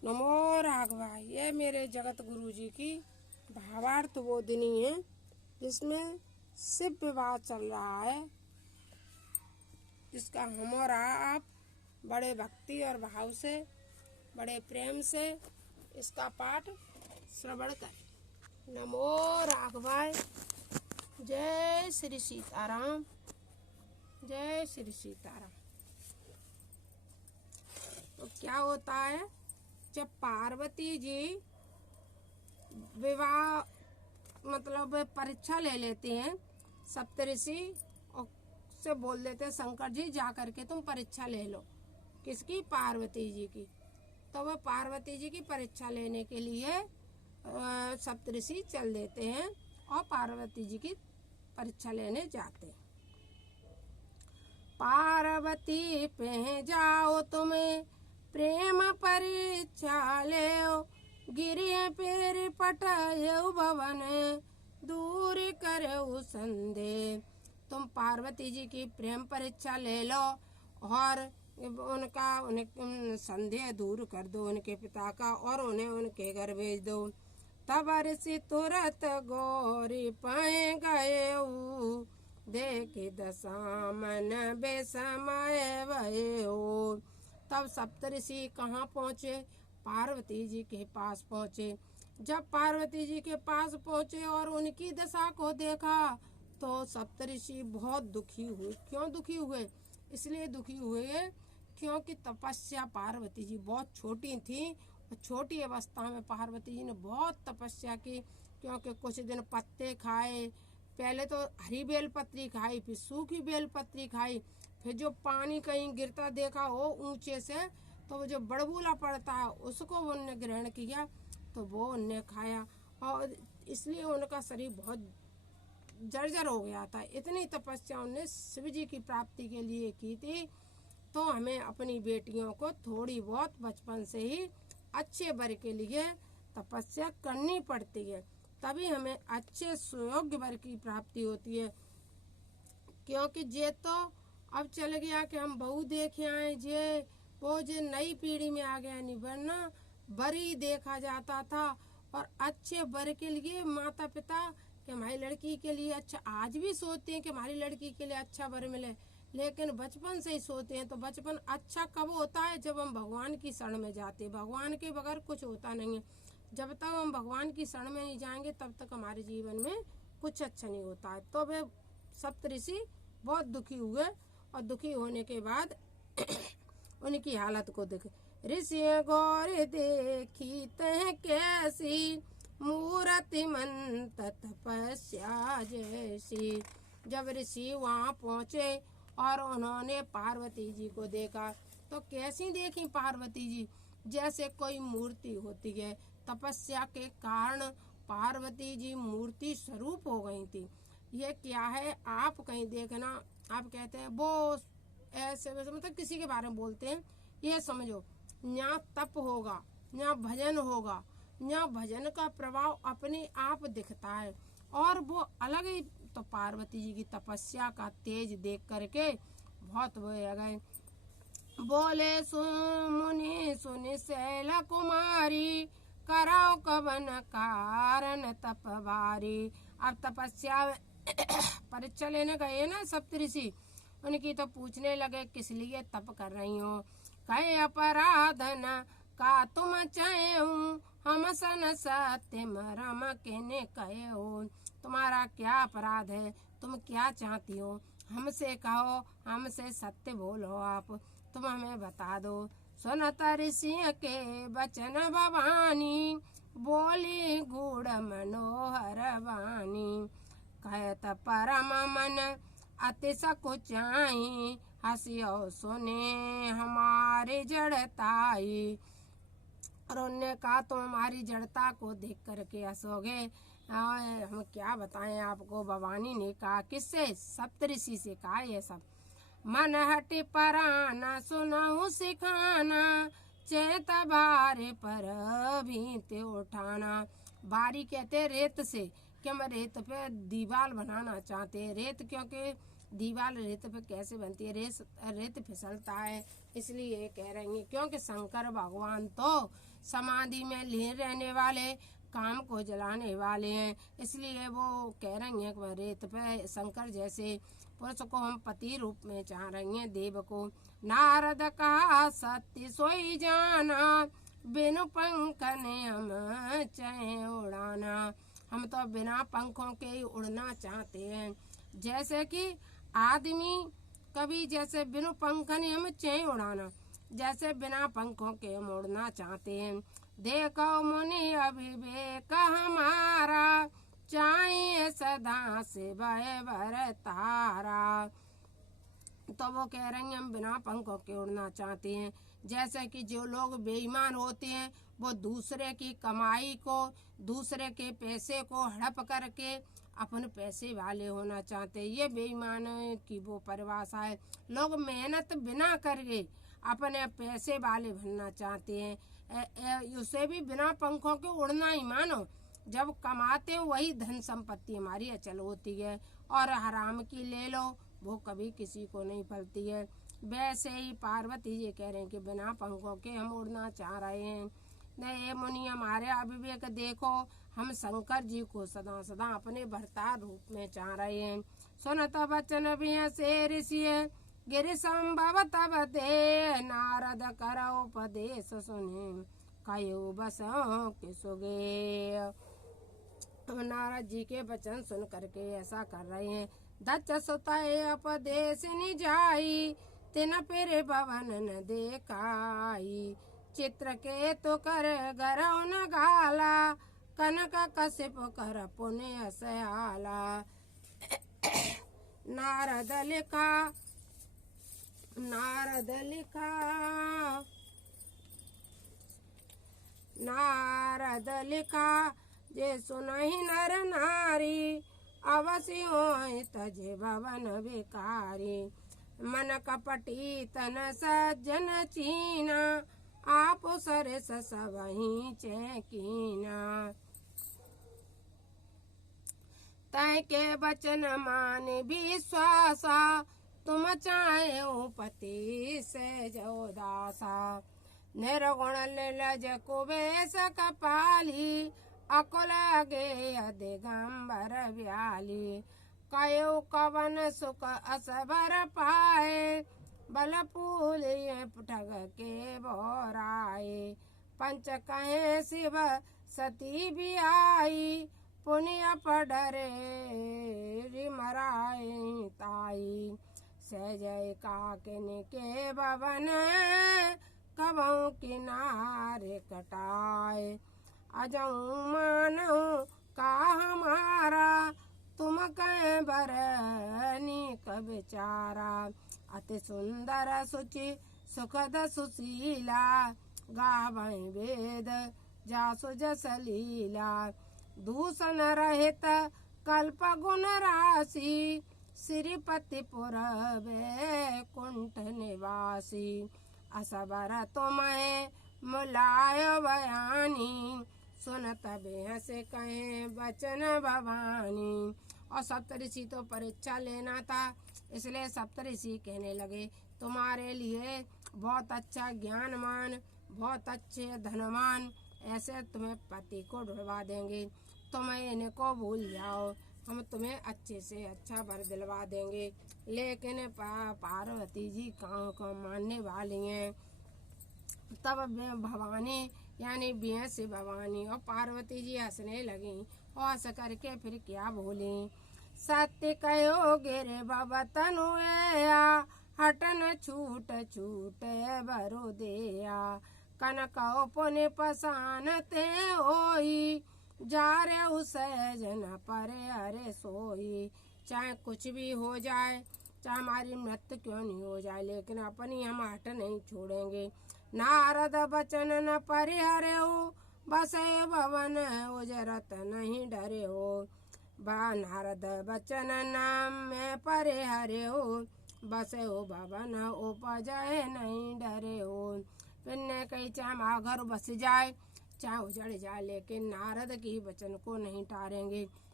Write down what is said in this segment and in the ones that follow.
नमो राघवाय। ये मेरे जगत गुरु जी की भावार्थ बोधिनी है, जिसमें शिव विवाह चल रहा है, जिसका हम और आप बड़े भक्ति और भाव से, बड़े प्रेम से इसका पाठ श्रवण करें। नमो राघवाय। जय श्री सीताराम, जय श्री सीताराम। तो क्या होता है, जब पार्वती जी विवाह मतलब परीक्षा ले लेते हैं, सप्तऋषि और से बोल देते हैं शंकर जी जा करके तुम परीक्षा ले लो। किसकी? पार्वती जी की। तो वह पार्वती जी की परीक्षा लेने के लिए सप्तऋषि चल देते हैं और पार्वती जी की परीक्षा लेने जाते हैं। पार्वती पे जाओ तुम्हें प्रेम परीक्षा लेओ, गिरिय पेर पटायो भवन दूर करो संदेह। तुम पार्वती जी की प्रेम परीक्षा ले लो और उन्हें संदेह दूर कर दो उनके पिता का, और उन्हें उनके घर भेज दो। तब ऋषि तुरंत गौरी पाए गए, देखे दशामन बेसमय भये हो। तब सप्तऋषि कहाँ पहुँचे? पार्वती जी के पास पहुँचे। जब पार्वती जी के पास पहुँचे और उनकी दशा को देखा तो सप्तऋषि बहुत दुखी हुए। क्यों दुखी हुए? इसलिए दुखी हुए क्योंकि तपस्या पार्वती जी बहुत छोटी थी, और छोटी अवस्था में पार्वती जी ने बहुत तपस्या की। क्योंकि कुछ दिन पत्ते खाए, पहले तो हरी बेलपत्री खाई, फिर सूखी बेलपत्री खाई, फिर जो पानी कहीं गिरता देखा हो ऊंचे से, तो वो जो बड़बूला पड़ता है उसको उनने ग्रहण किया, तो वो उनने खाया, और इसलिए उनका शरीर बहुत जर्जर हो गया था। इतनी तपस्या उनने शिव जी की प्राप्ति के लिए की थी। तो हमें अपनी बेटियों को थोड़ी बहुत बचपन से ही अच्छे वर के लिए तपस्या करनी पड़ती है, तभी हमें अच्छे सुयोग्य वर की प्राप्ति होती है। क्योंकि जे तो अब चल गया कि हम बहू देखे आए, जे वो जो नई पीढ़ी में आ गया, नहीं वरना वर ही देखा जाता था। और अच्छे वर के लिए माता पिता कि हमारी लड़की के लिए अच्छा, आज भी सोचते हैं कि हमारी लड़की के लिए अच्छा वर मिले, लेकिन बचपन से ही सोचते हैं। तो बचपन अच्छा कब होता है? जब हम भगवान की शरण में जाते हैं। भगवान के बगैर कुछ होता नहीं है। जब तक हम भगवान की शरण में नहीं जाएंगे तब तक हमारे जीवन में कुछ अच्छा नहीं होता है। तो वे सप्तऋषि बहुत दुखी हुए, और दुखी होने के बाद उनकी हालत को देखे। ऋषि गौर देखी तह कैसी, मूर्ति मंत तपस्या जैसी। जब ऋषि वहाँ पहुँचे और उन्होंने पार्वती जी को देखा, तो कैसी देखी पार्वती जी? जैसे कोई मूर्ति होती है। तपस्या के कारण पार्वती जी मूर्ति स्वरूप हो गई थी। ये क्या है? आप कहीं देखना, आप कहते हैं वो ऐसे वैसे, मतलब किसी के बारे में बोलते हैं, ये समझो यहाँ तप होगा, यहाँ भजन होगा, यहाँ भजन का प्रभाव अपने आप दिखता है, और वो अलग ही। तो पार्वती जी की तपस्या का तेज देख करके बहुत वो आ गए। बोले मुनि सुनि शैल कुमारी, कराओ कवन कारण तप भारी। अब तपस्या परीक्षा लेने गए ना सप्तऋषि, उनकी तो पूछने लगे किस लिए तप कर रही हो। कहे अपराधन का तुम चाहे हूँ, हम सन सत्य मरम केने कहे हो। तुम्हारा क्या अपराध है? तुम क्या चाहती हो? हमसे कहो, हमसे सत्य बोलो आप, तुम हमें बता दो। सुनत ऋषि के वचन भवानी, बोली गूढ़ मनोहर वाणी। कहत परम मन अति सकुचाई, हंसियो सुने हमारी जड़ताई। और उन्होंने कहा तुम हमारी जड़ता को देख करके हंसोगे, हम क्या बताएं आपको। भवानी ने कहा, किससे? सप्तऋषि से कहा ये सब। मन हटि पराना सुनाऊं सिखाना, चेत बारे पर भीत उठाना। बारी कहते रेत से, कि हम रेत पे दीवार बनाना चाहते हैं। रेत क्योंकि दीवार रेत पे कैसे बनती है, रेत फिसलता है। इसलिए कह रही हैं क्योंकि शंकर भगवान तो समाधि में लीन रहने वाले, काम को जलाने वाले हैं। इसलिए वो कह रही हैं कि रेत पे शंकर जैसे पुरुष को हम पति रूप में चाह रही हैं देव को। नारद का सत्य सोई जाना, बिनु पंख ने हम चैन उड़ाना। हम तो बिना पंखों के ही उड़ना चाहते हैं। जैसे कि आदमी कभी जैसे बिनु पंख ने हम चैन उड़ाना, जैसे बिना पंखों के हम उड़ना चाहते हैं। देखो मुनि अभिवेक हमारा, चाहिए सदा से भय तारा। तो वो कह रही हैं हम बिना पंखों के उड़ना चाहते हैं। जैसे कि जो लोग बेईमान होते हैं वो दूसरे की कमाई को, दूसरे के पैसे को हड़प करके अपन पैसे वाले होना चाहते हैं। ये बेईमान की वो परिभाषा है। लोग मेहनत बिना करके अपने पैसे वाले बनना चाहते हैं। उसे भी बिना पंखों के उड़ना ही मानो। जब कमाते हैं वही धन संपत्ति हमारी अचल होती है। और हराम की ले लो वो कभी किसी को नहीं फलती है। वैसे ही पार्वती जी कह रहे हैं कि बिना पंखों के हम उड़ना चाह रहे हैं। नहीं मुनि हमारे अविवेक देखो, हम शंकर जी को सदा सदा अपने भरता रूप में चाह रहे हैं। सुनत बचन भी से ऋषि गिरि संभव तब दे, नारद कर उपदेश सुने कयो बसों के सुगे। नारद जी के वचन सुन करके ऐसा कर रहे हैं। दच्च सुतय उपदेश निजाई, तिन फिर भवन न देखाई। चित्र के तो कर गरौ न गाला, कनक कश्यप कर पुण्य सयाला। नारद लिखा जे सुनहि नर नारी, अवश्य होय तजे भवन विकारी। मन कपटी तन सज्जन चीना, आप सरस सबहि चैकीना। तय के वचन मान विश्वासा, तुम चाहे पति से जो दासा। निर्गुण निर्लज कुबेश कपाली, अकुल गे दिगंबर व्याली। कयो कवन सुख असबर पाए, बल फूल ठग के बोराए। पंच कहे शिव सती भी आई, पुण्य पडरे मराई ताई। सहजय काकिन के भवन, कबहु किनारे कटाए। अजऊ मानऊ का हमारा, तुम कह बरनी कब चारा। अति सुंदर सुचि सुखद सुशीला, गावै वेद जासु जस लीला। दूषण रहित कल्प गुण राशि, श्रीपति पुर कुंठ निवासी। असबर तुम्हें मुलाय बयानी, सुनत बेहस कहे वचन भवानी। और सप्तऋषि तो परीक्षा लेना था, इसलिए सप्तऋषि कहने लगे तुम्हारे लिए बहुत अच्छा ज्ञानमान, बहुत अच्छे धनवान ऐसे तुम्हें पति को ढूंढवा देंगे। तुम्हें इनको भूल जाओ, हम तुम्हें अच्छे से अच्छा वर दिलवा देंगे। लेकिन पार्वती जी काम मानने वाली हैं। तब भवानी यानी बेहस भवानी और पार्वती जी हंसने लगी और हंस करके फिर क्या बोली। सत्य कहो गिरे बाबा तनुया, हटन छूट छूट बरो देया। कनक पुण्य पसानते होई, जा रे उस जन परे अरे सोई। चाहे कुछ भी हो जाए, चाहे हमारी मृत्यु क्यों नहीं हो जाए, लेकिन अपनी हम हट नहीं छोड़ेंगे। नारद बचन न परिहरे हो, बसे भवन उजरत नहीं डरे हो। बा नारद बचन नाम में परिहरे हो, बसे हो भवन उपजय नहीं डरे हो। फिर ने कही चाहे हमारा घर बस जाए, चाहे उजड़ जाए, लेकिन नारद की वचन को नहीं टारेंगे।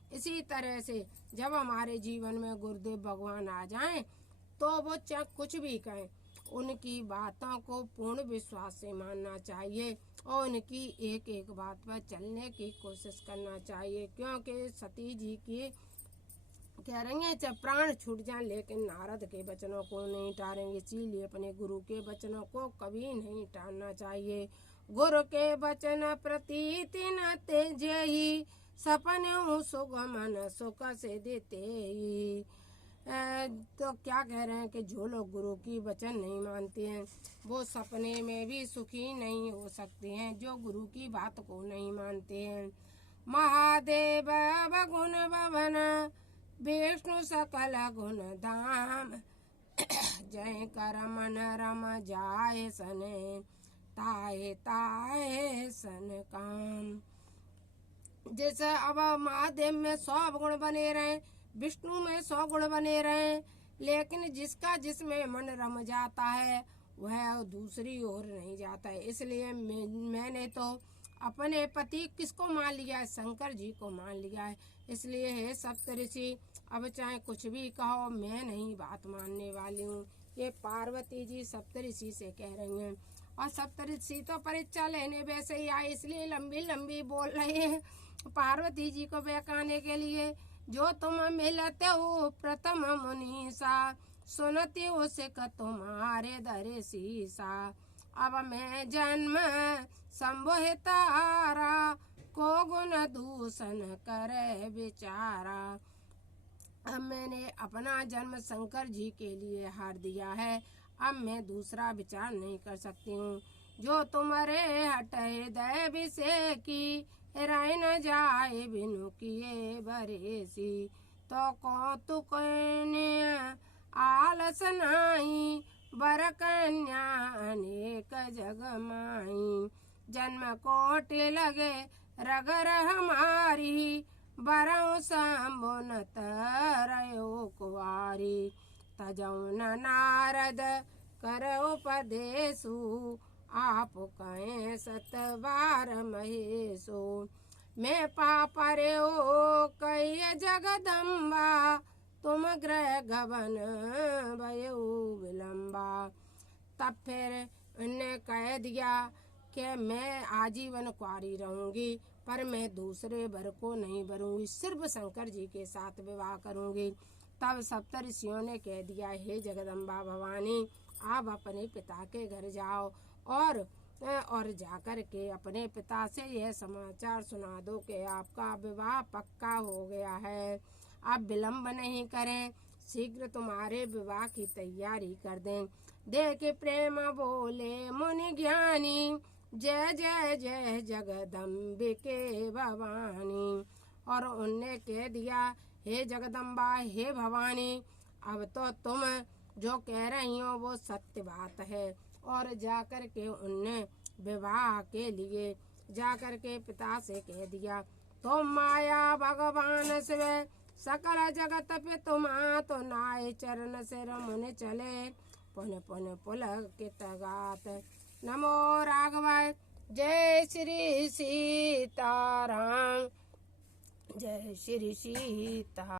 इसी तरह से जब हमारे जीवन में गुरुदेव भगवान आ जाएं तो वो चाहे कुछ भी कहें, उनकी बातों को पूर्ण विश्वास से मानना चाहिए और उनकी एक एक बात पर चलने की कोशिश करना चाहिए। क्योंकि सती जी की कह रही हैं चाहे प्राण छूट जाए लेकिन नारद के वचनों को नहीं टालेंगे, इसीलिए अपने गुरु के वचनों को कभी नहीं टालना चाहिए। गुरु के वचन प्रतीति न तेजहि, सपने सुख मन सुख से देते ही। तो क्या कह रहे हैं कि जो लोग गुरु की वचन नहीं मानते हैं वो सपने में भी सुखी नहीं हो सकते हैं, जो गुरु की बात को नहीं मानते हैं। महादेव गुण भवन विष्णु सकल गुण धाम, जय कर मन रम जाए सने, ताए ताए सन काम। जैसे अब महादेव में 100 गुण बने रहे, विष्णु में 100 गुण बने रहे, लेकिन जिसका जिसमें मन रम जाता है वह दूसरी ओर नहीं जाता है। इसलिए मैंने तो अपने पति किसको मान लिया है, शंकर जी को मान लिया है। इसलिए हे सप्तऋषि, अब चाहे कुछ भी कहो मैं नहीं बात मानने वाली हूँ। ये पार्वती जी सप्तऋषि से कह रही हैं, और सप्तऋषि तो परीक्षा लेने वैसे ही आए, इसलिए लंबी लंबी बोल रहे हैं पार्वती जी को बहकाने के लिए। जो तुम मिलते हो प्रथम मुनीसा, सुनती हो सिख तुम्हारे दरे सीसा। अब मैं जन्म संभोहितारा, को गुण दूषण करे विचारा। अब मैंने अपना जन्म शंकर जी के लिए हार दिया है, अब मैं दूसरा विचार नहीं कर सकती हूँ। जो तुम्हारे हट हृदय विषय की, रह न जाए बिनु किए बरेसी। तो कौतुक आलस नाई, बर कन्या अनेक जग माई। जन्म कोटि लगे रगर हमारी, बरऊ शंभु न तरयो कुवारी। तजौ न नारद कर उपदेशु, आप कहें 7 बार महेशो। मैं पापरे हो कई जगदम्बा, तुम ग्रह गवन भयो विलम्बा। तब फिर उन्हें कह दिया कि मैं आजीवन कुंवारी रहूंगी, पर मैं दूसरे वर को नहीं वरूंगी, सिर्फ शंकर जी के साथ विवाह करूंगी। तब सप्तऋषियों ने कह दिया, हे जगदम्बा भवानी, आप अपने पिता के घर जाओ और जाकर के अपने पिता से यह समाचार सुना दो कि आपका विवाह पक्का हो गया है। आप विलंब नहीं करें, शीघ्र तुम्हारे विवाह की तैयारी कर दें। देख प्रेम बोले मुनि ज्ञानी, जय जय जय जगदम्बिके भवानी। और उनने कह दिया, हे जगदम्बा, हे भवानी, अब तो तुम जो कह रही हो वो सत्य बात है। और जाकर के उनने विवाह के लिए जाकर के पिता से कह दिया, तो माया भगवान शिव सकल जगत पे तुम तो नाय, चरण से रमुन चले पुन पुन पुलक कितगात। नमो राघवाय, जय श्री सीताराम, जय श्री सीता।